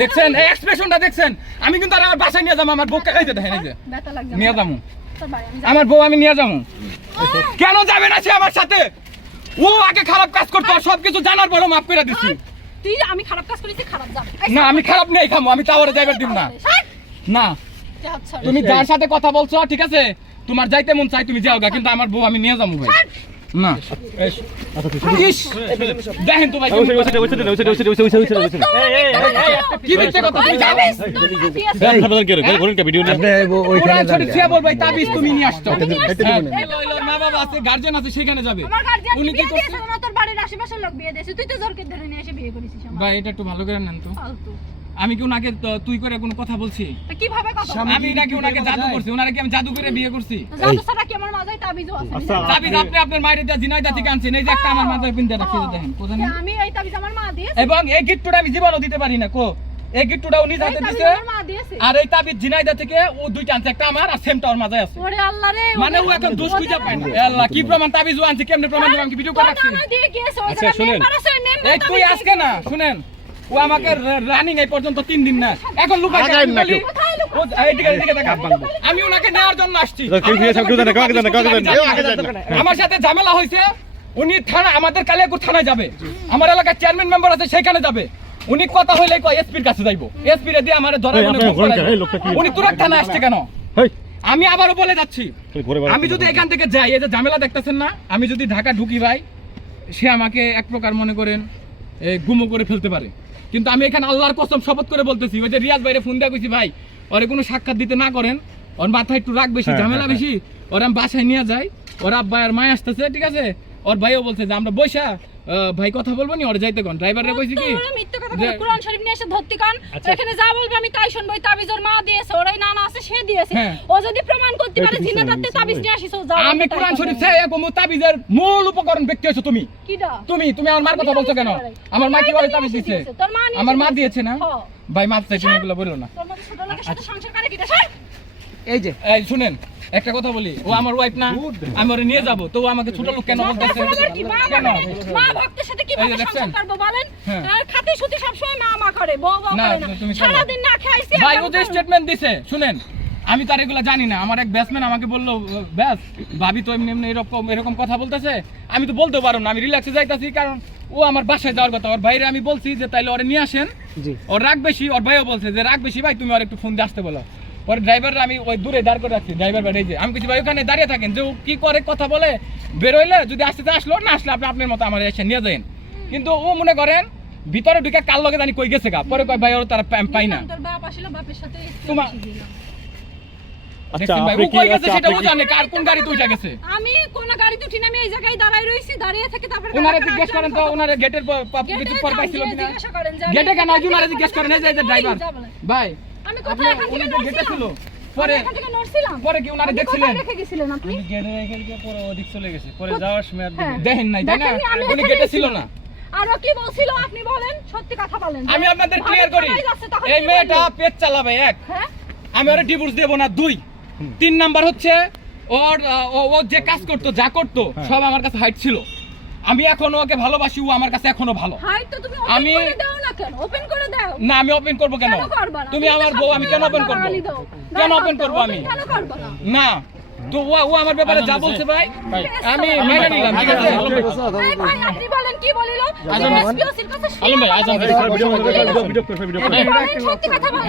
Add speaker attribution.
Speaker 1: দেখছেন? এই এক্সপ্রেশনটা দেখছেন? আমি কিন্তু আর আমার বাসায় নিয়ে যাব আমার বউকে খাইতে দেখেন এই যে। নিয়ে যাব। আমার বউ আমি নিয়ে যাব। কেন যাবে না সে আমার সাথে? ও আগে খারাপ কাজ করতো আর সবকিছু জানার পরও মাফ করে দিছি।
Speaker 2: তুই আমি খারাপ কাজ করেছি খারাপ যাবে
Speaker 1: না আমি খারাপ নেই খামো আমি টাওয়ারে যাইবার দিব না। না। তুমি যার সাথে কথা বলছো ঠিক আছে? তোমার যাইতে মন চাই তুমি যাও গা কিন্তু আমার বউ আমি নিয়ে যাব ভাই। না। দেখেন তো ভাই কি মিথ্যে কথা তুমি মা বাবা আছে গার্জেন আছে সেখানে যাবে। উনি কি করছে?
Speaker 2: তোর বাড়ির আশেপাশের লোক বিয়ে দিয়েছে। তুই তো জোরকে ধরে নিয়ে এসে বিয়ে করেছিস
Speaker 1: ভাই এটা একটু ভালো করে নেন তো। আমি কি ওনাকে তুই করে কোনো কথা বলছি?
Speaker 2: কীভাবে কথা?
Speaker 1: আমি নাকি ওনাকে জাদু করছি ওনারে কি আমি জাদু করে বিয়ে করছি?
Speaker 2: জাদু ছাড়া কি আমার মাথায় তাবিজও আছে?
Speaker 1: তাবিজ আপনি আপনার মায়ের দিয়ে জিনাইদা থেকে আনছেন এই যে একটা আমার মাথায় পিন পিনতে রাখি দেখেন কোথায়
Speaker 2: আমি এই তাবিজ আমার মা দিয়েছে।
Speaker 1: এবং এই গিফটটা আমি জীবনও দিতে পারি না কো? এই গিফটটা উনি হাতে
Speaker 2: আমার মা দিয়েছে।
Speaker 1: আর এই তাবিজ জিনাইদা থেকে ও দুইটা আনছে একটা আমার আর সেমটা ওর মাথায় আছে।
Speaker 2: ওরে আল্লাহ রে
Speaker 1: মানে ও এখন দোষ খুঁজে পায় না। এ আল্লাহ কি প্রমাণ তাবিজ ও আনছে কেমনে প্রমাণ দেব আমি ভিডিও করে রাখছি।
Speaker 2: দিয়ে
Speaker 3: আচ্ছা, শুনেন।
Speaker 1: এই তুই আজকে না শুনেন। ও আমাকে রানিং এই পর্যন্ত তিন দিন না। এখন লুকাই আমি ওনাকে নেওয়ার জন্য আসছি। আমার সাথে ঝামেলা হয়েছে। উনি থানা আমাদের কালিয়াকুর থানায় যাবে। আমার এলাকার চেয়ারম্যান মেম্বার আছে সেখানে যাবে। উনি কথা হইলে কয় এসপির কাছে যাইবো। এসপি রে দিয়ে আমার ধরা
Speaker 3: এই,
Speaker 1: মনে।
Speaker 3: এই?
Speaker 1: উনি তুরাক থানায় আসছে কেন? আমি আবারও বলে যাচ্ছি। আমি যদি এখান থেকে যাই এই যে ঝামেলা দেখতেছেন না আমি যদি ঢাকা ঢুকি ভাই সে আমাকে এক প্রকার মনে করেন এ, গুমো করে ফেলতে পারে। কিন্তু আমি এখানে আল্লাহর কসম শপথ করে বলতেছি ওই যে রিয়াজ বাইরে ফোন দেওয়া কইছি ভাই ওরে কোনো সাক্ষাৎ দিতে না করেন ওর মাথায় একটু রাগ বেশি
Speaker 3: হ্যাঁ,
Speaker 1: ঝামেলা
Speaker 3: হ্যাঁ,
Speaker 1: বেশি ওরা আমি বাসায় নিয়ে যায় ওর আব্বা আর মায় আসতেছে ঠিক আছে? ওর ভাইও বলছে যে আমরা বৈশা ভাই কথা বলব নি? ওর যাইতে কোন? ড্রাইভারে কইছি কি?
Speaker 2: মিথ্যে কথা বলে কোরআন শরীফ নিয়ে এসে ধরতি কান।
Speaker 3: আচ্ছা।
Speaker 2: এখানে যা বলবে আমি তাই শুনব ওই তাবিজ ওর মা দিয়েছে ওর ওই নানা আছে সে দিয়েছে।
Speaker 1: হ্যাঁ।
Speaker 2: ও যদি প্রমাণ করতে পারে জিনা তাতে তাবিজ নিয়ে আসিস ও যা
Speaker 1: আমি
Speaker 2: তাই
Speaker 1: শরীফ চাই কমু তাবিজের মূল উপকরণ ব্যক্তি হচ্ছে তুমি।
Speaker 2: কিডা
Speaker 1: তুমি তুমি আমার মার কথা বলছো কেন? আমার মা তাবিজ দিচ্ছে
Speaker 2: তোর মা নিয়ে
Speaker 1: আমার মা দিয়েছে না?
Speaker 2: হ্যাঁ।
Speaker 1: ভাই মাপ চাই তুমি এগুলো বলো না।
Speaker 2: তোর মতো ছোট লোকের সাথে সংসার করে কিডা
Speaker 1: এই যে এই শুনেন একটা কথা বলি ও আমার ওয়াইফ না আমি ওরে নিয়ে যাব তো ও আমাকে ছোট লোক কেন বলতেছে?
Speaker 2: মা
Speaker 1: কেন?
Speaker 2: মানে মা ভক্তের সাথে কি ভাবে সংসার করব বলেন?
Speaker 1: হ্যাঁ।
Speaker 2: আর খাতি সুতি সবসময় মা মা করে বউ বউ করে না।
Speaker 1: তুমি শোনো।
Speaker 2: সারাদিন না খাইছি
Speaker 1: ভাই ও যে স্টেটমেন্ট দিছে শুনেন আমি তার এগুলো জানি না। আমার এক ব্যাটসম্যান আমাকে বলল ব্যাস ভাবি তো এমনি এমনি এরকম এরকম কথা বলতেছে। আমি তো বলতে পারব না আমি রিল্যাক্সে যাইতাছি কারণ ও আমার বাসায় যাওয়ার কথা। ওর বাইরে আমি বলছি যে তাইলে ওরে নিয়ে আসেন। ওর রাগ বেশি ওর ভাইও বলছে যে রাগ বেশি ভাই তুমি আর একটু ফোন দিয়ে আসতে বলো। পরে ড্রাইভার আমি ওই দূরে দাঁড় করে রাখছি ড্রাইভার ভাই যে আমি কিছু ভাই ওখানে দাঁড়িয়ে থাকেন যে কি করে কথা বলে বেরোইলে যদি আসতে আসলো না আসলে আপনি আপনার মতো আমার এসে নিয়ে যাবেন কিন্তু ও মনে করেন ভিতরে ঢুকে কাল লগে জানি কই গেছে গা। পরে কয় ভাই ওর তারা পাই না।
Speaker 2: তোর বাপ আসলে বাপের সাথে
Speaker 1: তোমার-।
Speaker 3: আচ্ছা আচ্ছা,
Speaker 1: কার
Speaker 2: আমি কোন গাড়িতে উঠি না আমি এই জায়গায় দাঁড়াই রইছি দাঁড়িয়ে থেকে তারপরে
Speaker 1: ওনারে
Speaker 2: কারা
Speaker 1: জিজ্ঞেস
Speaker 2: কারা
Speaker 1: করেন তো ওনারে গেটের প- প-
Speaker 2: গেটে
Speaker 1: কিছু পর পাইছিল কিনা?
Speaker 2: যে
Speaker 1: গেটে কেন?
Speaker 2: এখান
Speaker 1: একজন আরে
Speaker 2: থেকে
Speaker 1: জিজ্ঞেস করেন এই যে এই যে
Speaker 2: ওই
Speaker 1: ড্রাইভার ভাই
Speaker 2: আমি কোথায়? এখান থেকে নড়ছিলাম।
Speaker 1: পরে
Speaker 2: এখান থেকে নড়ছিলাম।
Speaker 1: পরে কি
Speaker 2: আপনি
Speaker 1: দেখছিলেন?
Speaker 2: রেখে গেছিলেন আপনি?
Speaker 4: গেটে রেখে দিয়ে পরে ওদিক চলে গেছে। পরে যাওয়ার সময় আর
Speaker 2: হ্যাঁ।
Speaker 1: দেখেন নাই তাই না? উনি গেটে ছিল। না।
Speaker 2: আরও কি বলছিল আপনি বলেন? সত্যি কথা বলেন।
Speaker 1: আমি আপনাদের ক্লিয়ার করি। এই মেয়েটা পেট চালাবে এক।
Speaker 2: হ্যাঁ?
Speaker 1: আমি ওরে ডিভোর্স দেব না দুই। তিন নাম্বার হচ্ছে ওর ও যে কাজ করতো যা করতো
Speaker 3: হ্যাঁ।
Speaker 1: সব আমার কাছে হাইট ছিল। আমি এখনও ওকে ভালোবাসি ও আমার কাছে এখনও ভালো।
Speaker 2: হাই তো তুমি
Speaker 1: আমি-
Speaker 2: কেন? ওপেন করে দাও।
Speaker 1: না আমি ওপেন করব কেন?
Speaker 2: কেন করবা না?
Speaker 1: তুমি আমার বউ আমি কেন ওপেন করব? কেন ওপেন করব আমি?
Speaker 2: না।
Speaker 1: তো ও ও আমার ব্যাপারে যা বলছে ভাই আমি মেনে নিলাম ঠিক আছে?
Speaker 2: ভাই আপনি বলেন কি বলিল?
Speaker 1: আজম ভাই। আজম ভাই।
Speaker 3: Video video video video video
Speaker 2: বলেন, সত্যি কথা বলেন।